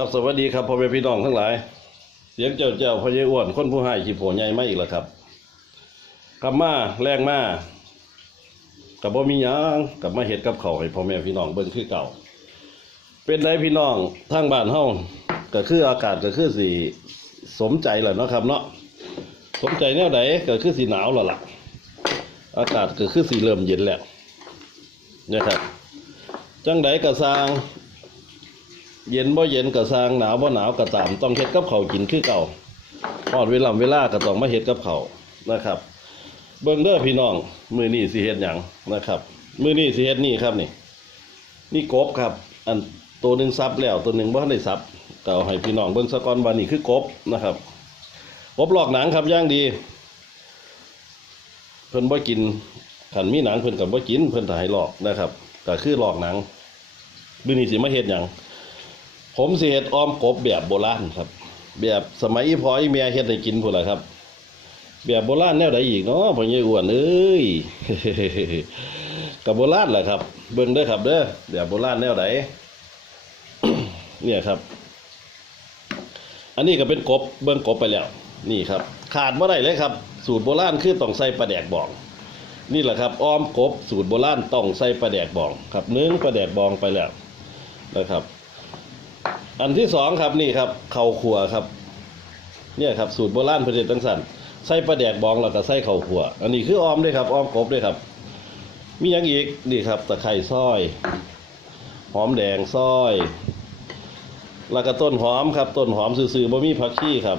ครับสวัสดีครับพ่อแม่พี่น้องทั้งหลาย เสียงเจ้าเจ้าพญายอ้วนคนผู้ให้ขี้โผใหญ่ไมาอีกแล้วครับกลับมาแรงมากับบ่มีหยังกลับมาเฮ็ดกับเขาวให้พ่อแม่พี่น้องเบิ่งคือเก่า เป็นไดพี่น้องทางบ้านเฮาก็คืออากาศก็คือสิสมใจแหละเนาะครับเนาะสมใจแนวใดก็คือสิหนาวแล้วล่ะ อากาศก็คือสิเริ่มเย็นแล้วนะครับจังใดก็สร้าง เย็นบ่เย็นก็สร้างหนาวบ่หนาวก็ตาม ต้องเฮ็ดกับเขาวกินคือเก่าพอดเวลาเวลาก็ต้องมาเฮ็ดกับเขาวนะครับ เบิ่งเด้อพี่น้อง มือนี้สิเฮ็ดหยังนะครับ มือนี้สิเฮ็ดนี่ครับนี่ นี่กบครับ อันตัวหนึ่งซับแล้วตัวหนึ่งบ่ทันได้ซับก็เอาให้พี่น้องเบิ่งซะก่อนว่านี่คือกบนะครับกบหลอกหนังครับย่างดี เพิ่นบ่กินขันมีหนังเพิ่นก็บ่กินเพิ่นถ้าให้หลอกนะครับก็คือหลอกหนังมือนี้สิมาเฮ็ดหยัง ผมเสิเฮ็ดอ้อมกบแบบโบราณครับ แบบสมัยอีพออีแม่เฮ็ดให้กินพุ่นล่ะครับ แบบโบราณแนวใดอีกเนาะพ่อใหญ่อ้วนเอ้ยกับโบราณแหละครับ เบิ่งเด้ครับเด้อแบบโบราณแนวใดเนี่ยครับ อันนี้ก็เป็นกบเบิ่งกบไปแล้ว นี่ครับ ขาดบ่ได้เลยครับ สูตรโบราณคือต้องใส่ปลาแดกบอง นี่แหละครับอ้อมกบสูตรโบราณต้องใส่ปลาแดกบอง ครับหนึ่งปลาแดกบองไปแล้วนะครับ อันที่สองครับนี่ครับเข่าขัวครับ เนี่ยครับสูตรโบราณประเทศตั้งสันใส่ปลาแดกบองแล้วก็ใส่เข่าขัว อันนี้คือออมด้วยครับออมกบด้วยครับ มีอย่างอีกนี่ครับตะไคร้ซอย หอมแดงซอยแล้วก็ต้นหอมครับต้นหอมซื่อๆบ่มีผักชีครับ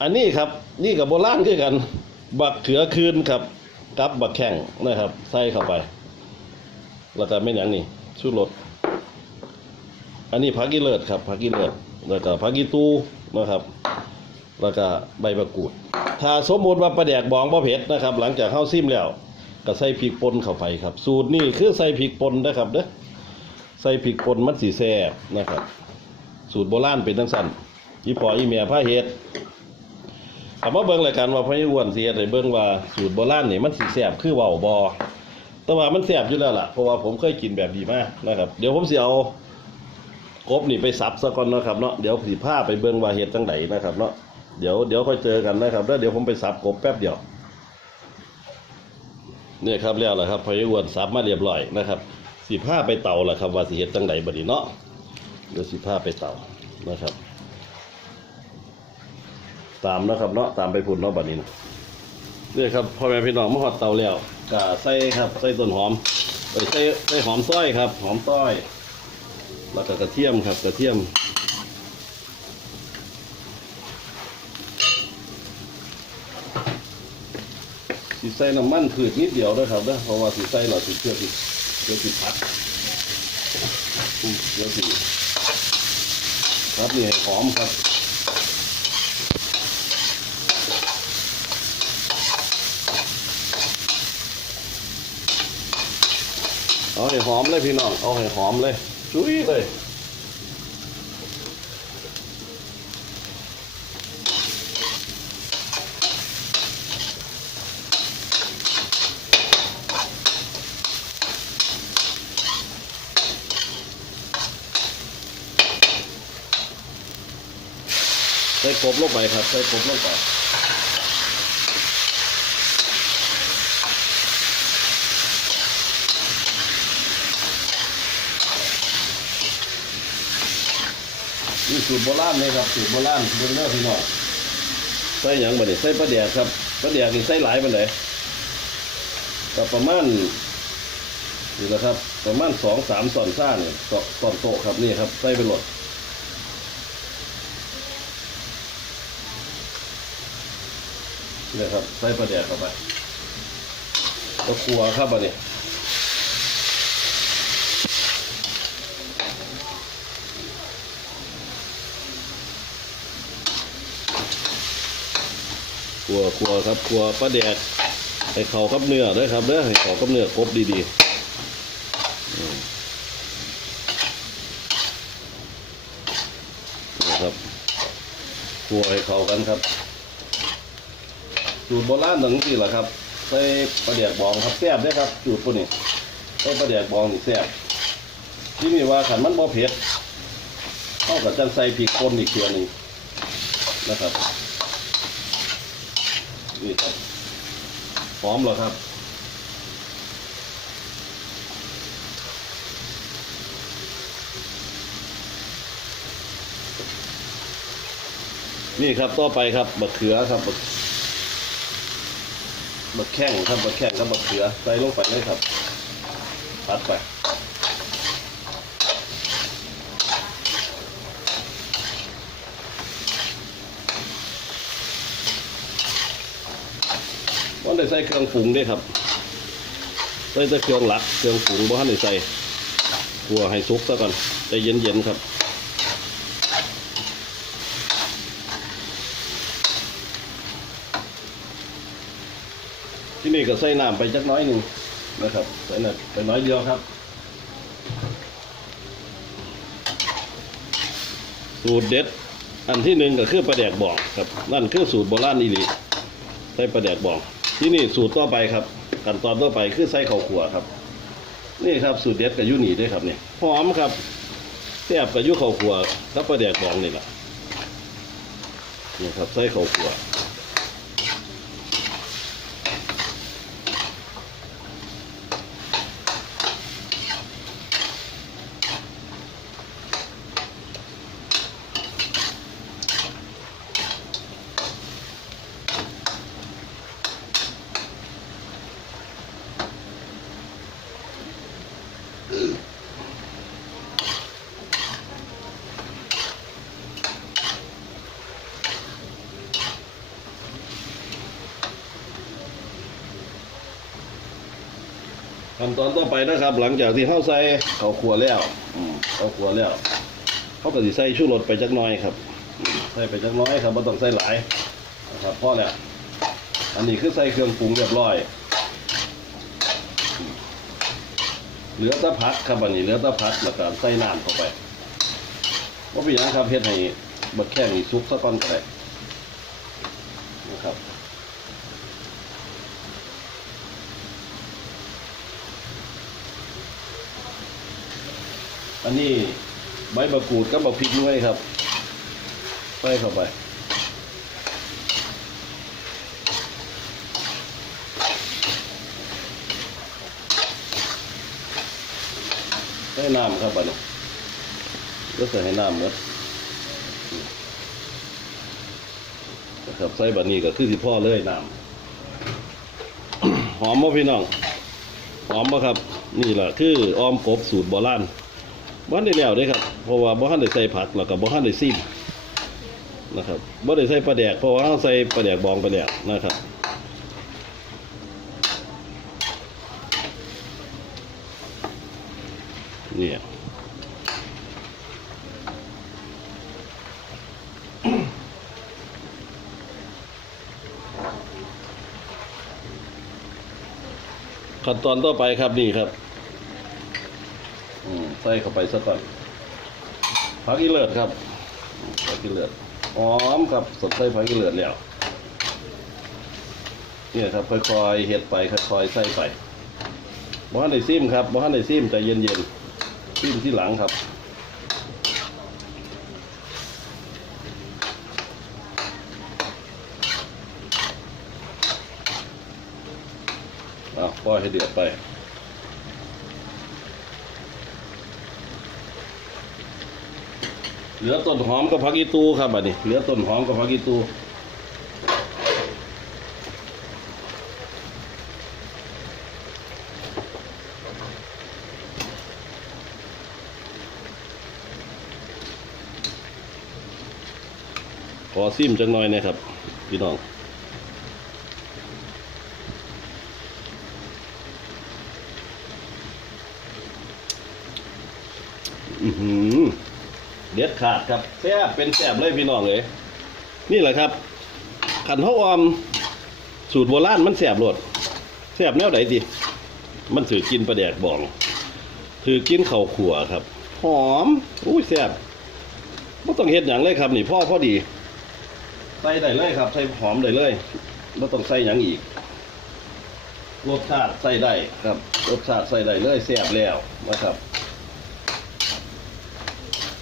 อันนี้ครับนี่กับโบราณคือกัน บักเขือคืนครับกับบักแข้งนะครับ ใส่เข้าไป แล้วก็ไม่หยังนี่ชูรส อันนี้ผักกีเลิศครับผักกีเลิศแล้วก็ผักกีตูนะครับ แล้วก็ใบมะกรูด ถ้าสมมติว่าปลาแดกบองบ่เผ็ดนะครับ หลังจากเข้าซิมแล้วก็ใส่พริกป่นเข้าไปครับ สูตรนี่คือใส่พริกป่นนะครับเด้อใส่พริกป่นมันสีแซ่บนะครับ สูตรโบราณเป็นทั้งสั้นอีพออีเมียผ้าเฮ็ดถามว่าเบิ่งรายการว่าพระยอ้วนสิเฮ็ดให้เบิ่งว่าสูตรโบราณนี่มันสิแซ่บคือเว้าบ่แต่ว่ามันแซ่บอยู่แล้วล่ะเพราะว่าผมเคยกินแบบดีมากนะครับ เดี๋ยวผมสิเอา กบนี่ไปสับซะก่อนเนาะครับเนาะเดี๋ยวสีผ้าไปเบิ่งว่าเห็ดจังไดนะครับเนาะเดี๋ยวเดี๋ยวค่อยเจอกันนะครับแล้วเดี๋ยวผมไปสับกบแป๊บเดียวเนี่ยครับแล้วล่ะครับพยอ้วนสับมาเรียบร้อยนะครับสีผ้าไปเตาแหละครับว่าสิเห็ดจังไดบัดนี้เนาะเดี๋ยวสีผ้าไปเตานะครับ ตามนะครับเนาะตามไปพุ่นเนาะบัดนี้นะเนี่ยครับพ่อแม่พี่น้องมาหอดเตาแล้วก็ใส่ครับใส่ต้นหอมใส่ใส่หอมซ้อยครับ หอมซ้อย แล้วก็กระเทียมครับกระเทียมสิใส่น้ำมันผืดนิดเดียวด้วยครับเด้อเพราะว่าสิใส่เราสิเชื่อสิเดี๋ยวสิพัดอืมเดี๋ยวสิครับนี่ให้หอมครับเอาให้หอมเลยพี่น้อง เอาให้หอมเลย จุ้ยเลยใส่กบลงไปครับใส่กบลงไป นี่สูตรโบราณเลยครับสูตรโบราณเบิ่งเด้อพี่น้องใส่หยังบ่นี่ใส่ปลาแดกครับปลาแดกนี่ใส่หลายปานใดก็ประมาณนี่แหละครับ ประมาณสองสามส่อนซ่าเนี่ยต่อนโตครับนี่ครับใส่ไปหลดนี่ครับใส่ปลาแดกเข้าไปก็ครัวครับอันนี้ ครัวครัวครับครัวปลาแดกให้เขากับเนื้อด้วยครับเด้อให้เขากับเนื้อกรบดีๆนี่ครับครัวให้เขากันครับสูตรโบราณหนึ่งที่แหละครับใส่ปลาเดียกบองครับแซ่บเด้ครับสูตรพวกนี้ใส่ปลาเดียกบองนี่แซ่บที่มีว่าขันมันบ่เผ็ดเข้ากับจังใส่พริกป่นอีกเทียหนึงนะครับ นี่ครับพร้อมแล้วครับนี่ครับต่อไปครับบักเขือครับบักบักแข้งครับบักแข้งกับบักเขือใส่ลงไปเลยครับพัดไป วันได้ใส่เครื่องปรุงด้วยครับใส่แต่เครื่องหลักเครื่องปรุงบ่ทันได้ใส่หัวให้สุกซะก่อนใจเย็นๆครับที่นี่ก็ใส่น้ำไปจักน้อยหนึ่งนะครับใส่น้ำไปน้อยเดียวครับ สูตรเด็ด อันที่หนึ่งก็คือปลาแดกบองครับ นั่นคือสูตรโบราณอีหลีใส่ปลาแดกบอง ที่นี่สูตรต่อไปครับขั้นตอนต่อไปคือใส่ข้าวขัวครับ นี่ครับสูตรเด็ดกับยูนี่ด้วยครับเนี่ยหอมครับแซ่บกับยูข้าวขัวแล้วปลาแดกบองนี่แหละนี่ครับใส่ข้าวขัว ขั้นตอนต่อไปนะครับ หลังจากที่เข้าใส่ข้าวขัวแล้วอืมข้าวขัวแล้วเขาก็สิใส่ชูรสไปจักน้อยครับใส่ไปจักน้อยครับไม่ต้องใส่หลายนะครับพอแล้วอันนี้คือใส่เครื่องปรุงเรียบร้อย เหลือตะพักครับอันนี้เหลือตะพักแล้วก็ใส่น้ำเข้าไปว่าเป็นหยังครับเฮ็ดให้บัดแข้งนี่ซุกซะก่อนก็ได้นะครับอันนี้ใบมะกรูดกับมะพริกด้วยครับใส่เข้าไป ส่น้ำครับบัดนี้ก็ใส่ให้น้ำเนอะนะครับใส่บัดนี้ก็คือสิพ่อเลยน้ำหอมบ่พี่น้องหอมบ่ครับ นี่แหละคือออมกบสูตรโบราณบ้านได้แล้วเด้ครับ เพราะว่าบ้านได้ใส่ผักแล้วก็บ้านได้ซิมนะครับบ้านได้ใส่ปลาแดกเพราะว่าเราใส่ปลาแดกบองไปแล้วนะครับ เนี่ยขั้นตอนต่อไปครับนี่ครับใส่เข้าไปซะก่อนผักอีเลิศครับผักอีเลิศหอมครับสดใส่ผักอีเลิศแล้วเนี่ยครับค่อยๆเฮ็ดไปค่อยๆใส่ไปบ่ทันได้ซิมครับบ่ทันได้ซิมใจเย็นๆ ซิมที่หลังครับอ้าวปล่อยให้เดือดไปเหลือต้นหอมกับผักอีตูครับบัดนี้เหลือต้นหอมกับผักอีตู ซิมจังหน่อยนะครับ พี่น้องอือหือเด็ดขาดครับแซ่บเป็นแซ่บเลยพี่น้องเลยนี่แหละครับขันเฮาออมสูตรโบราณมันแซ่บโลดแซ่บแนวไหนดีมันถือกินปลาแดกบอง ถือกินเข้าขัวครับ หอม อุ้ยแซ่บไม่ต้องเฮ็ดอย่างเลยครับ นี่พ่อพ่อดี ใส่ได้เลยครับ ใส่หอมได้เลยไม่ต้องใส่อย่างอีก รสชาติใส่ได้ครับ รสชาติใส่ได้เลยแซ่บแล้วนะครับ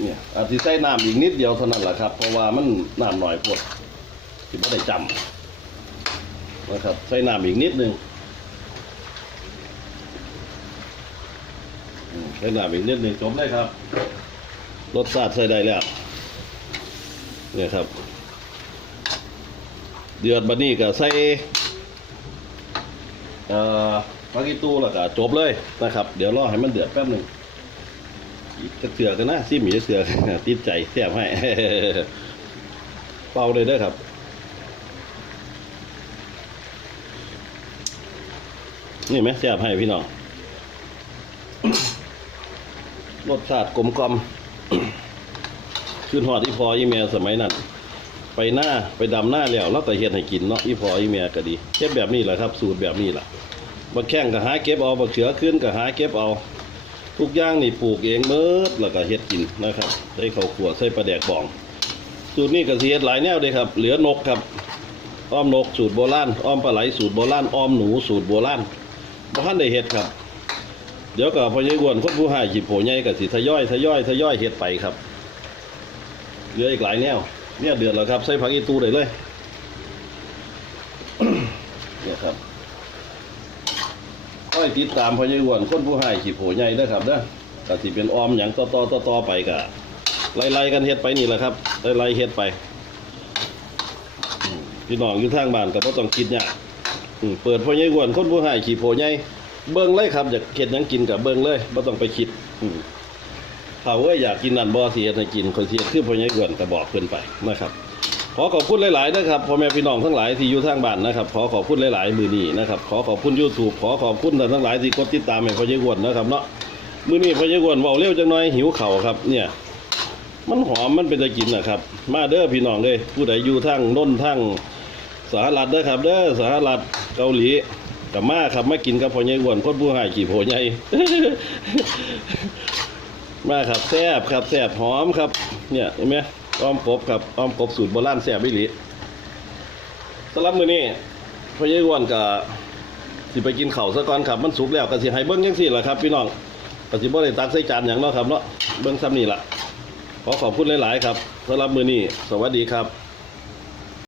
เนี่ยอาจจะใส่น้ำอีกนิดเดียวเท่านั้นแหละครับ เพราะว่ามันน้ำหน่อยพวดที่ไม่ได้จำนะครับ ใส่น้ำอีกนิดนึงใส่น้ำอีกนิดนึงจบเลยครับ รสชาติใส่ได้แล้วเนี่ยครับ เดือดบันนี้ก็ใส่เอ่อปากิตูแล้วก็จบเลยนะครับ เดี๋ยวรอให้มันเดือดแป๊บหนึ่งจะเสือกันนะซิมีจะเสือติดใจแซ่บให้เป่าเลยเด้อครับนี่ไหมแซ่บให้พี่น้องรสชาติกลมกลมขึ้นหอดอีพออีเมลสมัยนั้น ไปหน้าไปดำหน้าแล้วแล้วแต่เฮ็ดให้กินเนาะอีพออีเมลก็ดีเฮ็ดแบบนี้แหละครับ สูตรแบบนี้แหละบักแข้งก็หาเก็บเอาบักเขือขึ้นก็หาเก็บเอา ทุกอย่างนี่ปลูกเองเมิดแล้วก็เฮ็ดกินนะครับใส่ข้าวขัวใส่ปลาแดกบอง สูตรนี้ก็เฮ็ดหลายแนวเลยครับ เหลือนกครับอ้อมนกสูตรโบราณอ้อมปลาไหลสูตรโบราณอ้อมหนูสูตรโบราณบ่ทันได้เฮ็ดครับ เดี๋ยวก็พอใหญ่อ้วนคนผู้หายจิบโผใหญ่ก็สิทยอยทยอยทยอยเฮ็ดไปครับเหลืออีกหลายแนว เนี่ยเดือดแล้วครับใส่ผักอีตูได้เลยเนี่ยครับค่อยติดตามพอใหญอ้วนคนผู้ให้ขีดโผใหญ่เด้อครับเด้อก็สิเป็นออมหยังต่อต่อต่อต่อไปก็ไล่ๆกันเฮ็ดไปนี่แหละครับไล่ๆเฮ็ดไปอืมพี่น้องอยู่ทางบ้านก็บ่ต้องคิดยากอืมเปิดพอใหญอ้วนคนผู้ให้ขีดโผใหญ่เบิ่งเลยครับอยากเฮ็ดหยังกินกับเบิ่งเลยบ่ต้องไปคิดอื เขาว่าอยากกินนั่นบ่เฮ็ดให้กินคนเฮ็ดคือพ่อใหญ่อ้วนก็บอกเพิ่นไปนะครับ ขอขอบคุณหลาย ๆ นะครับพ่อแม่พี่น้องทั้งหลายที่อยู่ทางบ้านนะครับ ขอขอบคุณหลาย ๆ มือนี้นะครับขอขอบคุณ YouTube ขอขอบคุณท่านทั้งหลายที่กดติดตามให้พ่อใหญ่อ้วนนะครับเนาะมือนี้พ่อใหญ่อ้วนเว้าเร็วจังหน่อยหิวเข้าครับเนี่ยมันหอมมันเป็นตะกินนะครับ มาเด้อพี่น้องเด้อผู้ใดอยู่ทางน้นทางสหรัฐเด้อครับเด้อสหรัฐเกาหลีกับมาครับมากินกับพ่อใหญ่อ้วนคนผู้หายขี่โผใหญ่ มาครับแซ่บครับแซ่บหอมครับ เนี่ยเห็นไหมอ้อมกบครับอ้อมกบสูตรโบราณแซ่บวิลิสำหรับมื้อนี้พ่อใหญ่อ้วนกับสิไปกินข้าวซะก่อนครับมันสุกแล้วก็สิให้เบิ้งยังสี่ล่ะครับ พี่น้องก็สิบ่ได้ตักใส่จานอย่างเนาะครับเนาะเบิ้งซ้ำนี่ล่ะขอขอบคุณหลาย ๆ ครับสำหรับมื้อนี้สวัสดีครับ